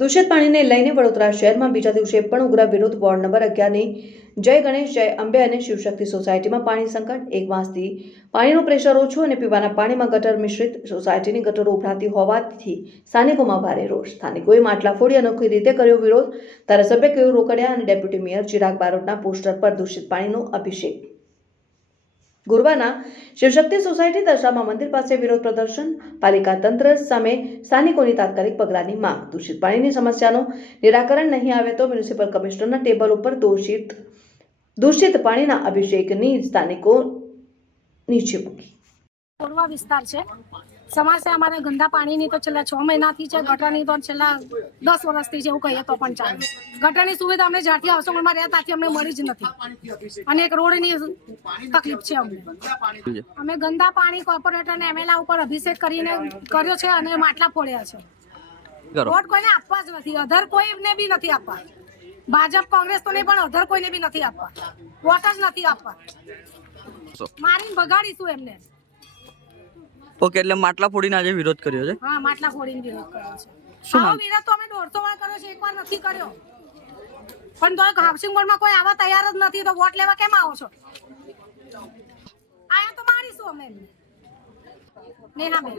દૂષિત પાણીને લઈને વડોદરા શહેરમાં બીજા દિવસે પણ ઉગ્ર વિરોધ. વોર્ડ નંબર 11ની જય ગણેશ જય અંબે અને શિવશક્તિ સોસાયટીમાં પાણી સંકટ. એક માસથી પાણીનું પ્રેશર ઓછું અને પીવાના પાણીમાં ગટર મિશ્રિત. સોસાયટીની ગટરો ઉભરાતી હોવાથી સ્થાનિકોમાં ભારે રોષ. સ્થાનિકોએ માટલા ફોડી અનોખી રીતે કર્યો વિરોધ. ધારાસભ્ય કેયુર રોકડિયા અને ડેપ્યુટી મેયર ચિરાગ બારોટના પોસ્ટર પર દૂષિત પાણીનો અભિષેક. ગુરવાના શિવશક્તિ સોસાયટી દશામા મંદિર પાસે વિરોધ પ્રદર્શન. પાલિકા તંત્ર સામે સ્થાનિકોની તાત્કાલિક પગલાંની માંગ. દૂષિત પાણીની સમસ્યાનું નિરાકરણ નહીં આવે તો મ્યુનિસિપલ કમિશનરના ટેબલ ઉપર દૂષિત પાણીના અભિષેકની સ્થાનિકો નીચે મૂકી. કોરવા વિસ્તાર છે. સમસ્યા અમારે ગંદા પાણીની તો છેલ્લા 6 મહિનાથી છે. ગટરની તો છેલ્લા 10 વર્ષથી છે, એવું કહીએ તો પણ ચાલે. ગટરની સુવિધા અમને જ્યારથી હાઉસિંગમાં રહ્યા ત્યાંથી અમને મળી જ નથી અને એક રોડની તકલીફ છે અમને. અમે ગંદા પાણી કોર્પોરેટરને એમએલએ ઉપર અભિષેક કરીને કર્યો છે અને માટલા ફોડ્યા છે. વોટ કોઈને આપવા જ નથી, અધર કોઈને બી નથી આપવા. ભાજપ કોંગ્રેસ તો નહીં પણ અધર કોઈને બી નથી આપવા. વોટ જ નથી આપવા. મારીને ભગાડીશું એમને. ઓકે, એટલે માટલા ફોડીને આજે વિરોધ કર્યો છે? હા, માટલા ફોડીને વિરોધ કર્યો છે. શું આવો વિરોધ તો અમે 150 વાર કર્યો છે, એકવાર નથી કર્યો. પણ તો હાઉસિંગ બોર્ડમાં કોઈ આવવા તૈયાર જ નથી, તો વોટ લેવા કેમ આવો છો? આયા તો મારીશું અમે. નેહાબેન